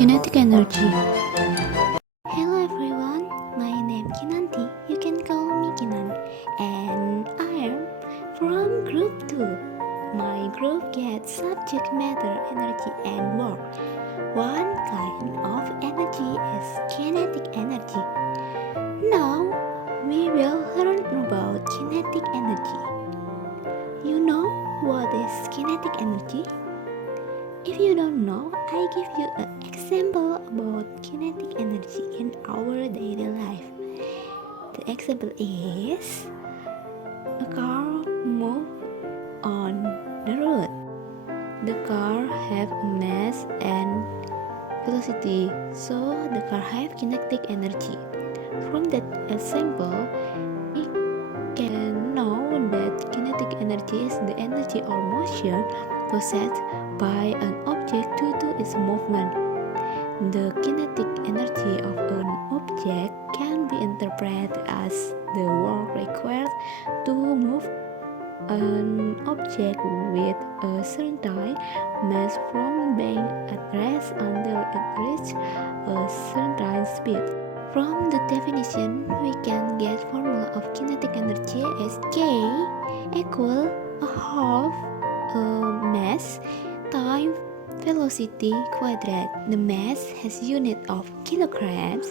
Kinetic energy. Hello everyone, my name Kinanthi. You can call me Kinan, and I am from Group 2. My group gets subject matter, energy, and work. One kind of energy is kinetic energy. Now we will learn about kinetic energy. You know what is kinetic energy? If you don't know, I give you an example about kinetic energy in our daily life. The example is a car move on the road. The car have a mass and velocity, so the car have kinetic energy. From that example, we can know that kinetic energy is the energy or motion possessed by an object due to its movement. The kinetic energy of an object can be interpreted as the work required to move an object with a certain mass from being at rest until it reaches a certain speed. From the definition, we can get formula of kinetic energy as K equal a half mass times velocity quadrat. The mass has unit of kilograms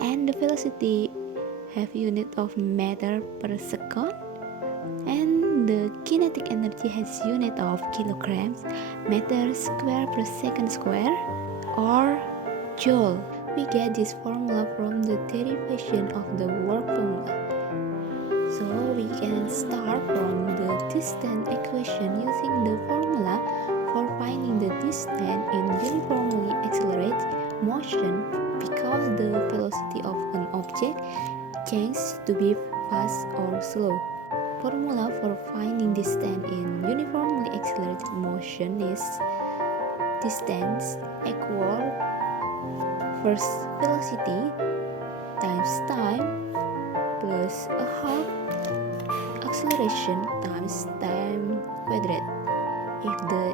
and the velocity have unit of meter per second, and the kinetic energy has unit of kilograms, meter square per second square, or joule. We get this formula from the derivation of the work formula. So we can start from the distance equation using the formula for finding the distance in uniformly accelerated motion because the velocity of an object changes to be fast or slow. Formula for finding distance in uniformly accelerated motion is distance equal first velocity times time plus a half acceleration times time quadrat. If the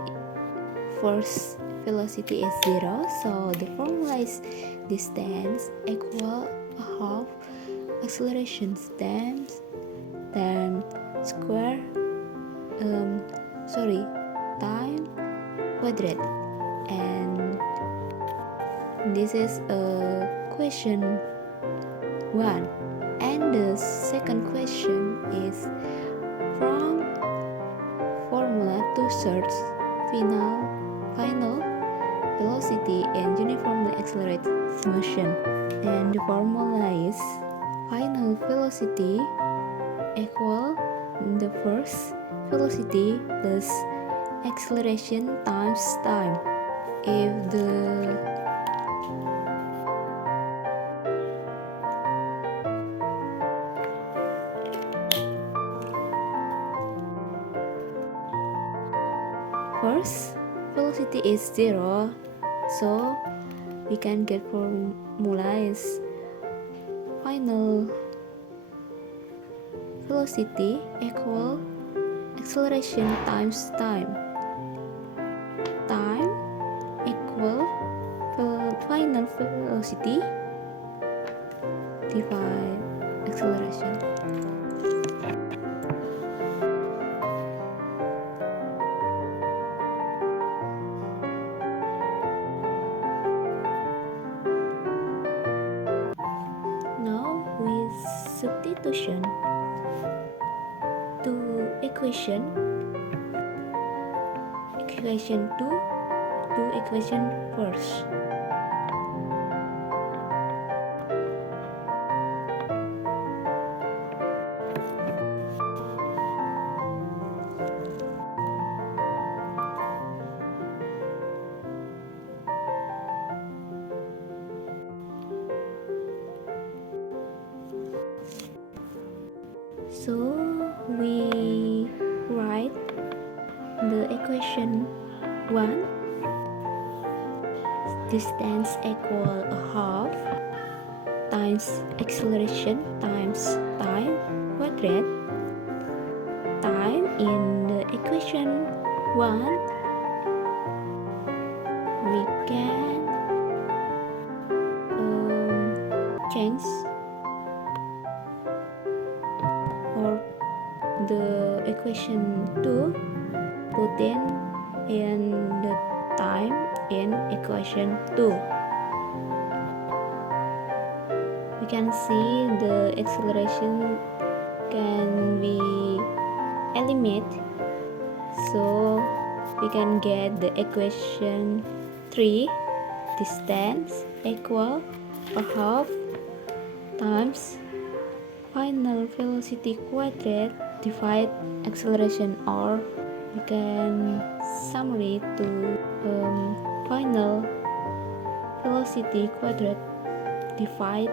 first velocity is 0, so the formula is distance equal a half acceleration times time square time quadrat. And this is question 1. And the second question is from formula to search final velocity in uniformly accelerated motion. And the formula is final velocity equal the first velocity plus acceleration times time. If the first velocity is 0, so we can get formula is final velocity equal acceleration times time. Time equal final velocity divide acceleration. Now with substitution to equation 2 to equation first. So we write the equation 1, distance equal a half times acceleration times time quadrat. Time in the equation 1 we can equation 2, put in the time in equation 2. We can see the acceleration can be eliminated, so we can get the equation 3, distance equal a half times final velocity quadrate divide acceleration, or we can summary to final velocity quadrate divide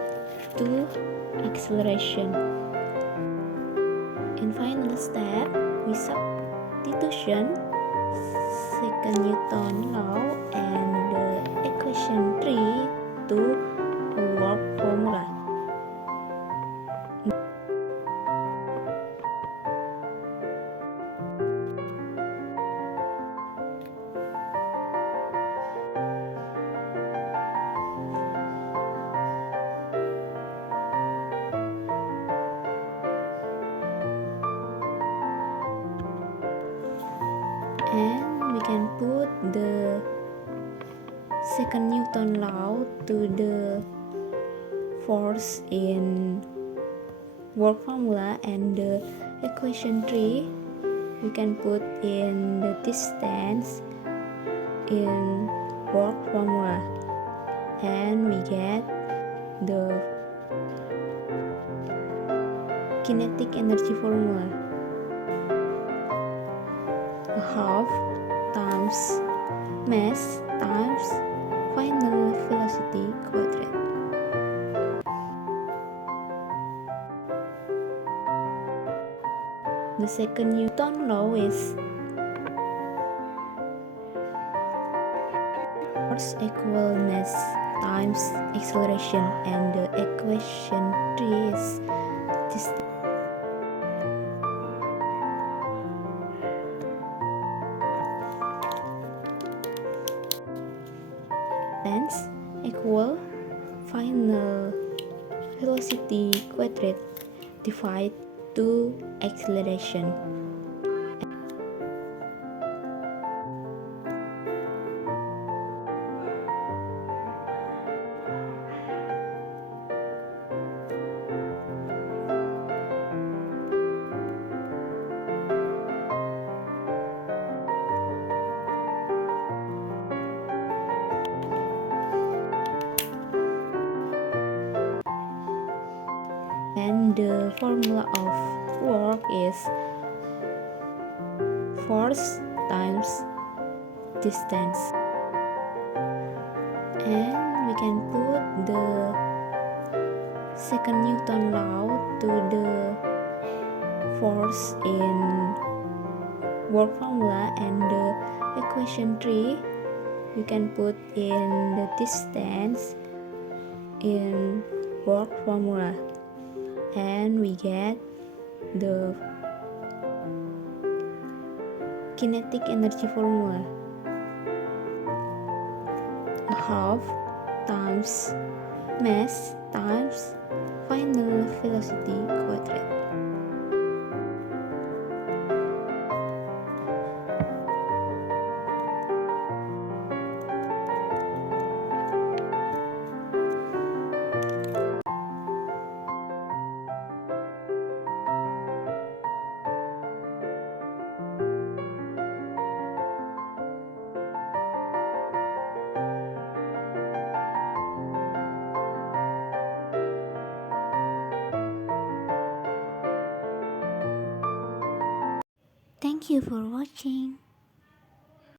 to acceleration. In final step, we substitution second Newton law and the equation 3 to a work formula. And we can put the second Newton law to the force in work formula, and the equation 3 we can put in the distance in work formula, and we get the kinetic energy formula. A half times mass times final velocity quadrate. The second Newton law is force equal mass times acceleration, and the equation 3 is distance equal final velocity quadrate divide to acceleration. And the formula of work is force times distance, and we can put the second Newton law to the force in work formula, and the equation 3 we can put in the distance in work formula, and we get the kinetic energy formula. A half times mass times final velocity quadrate. Thank you for watching.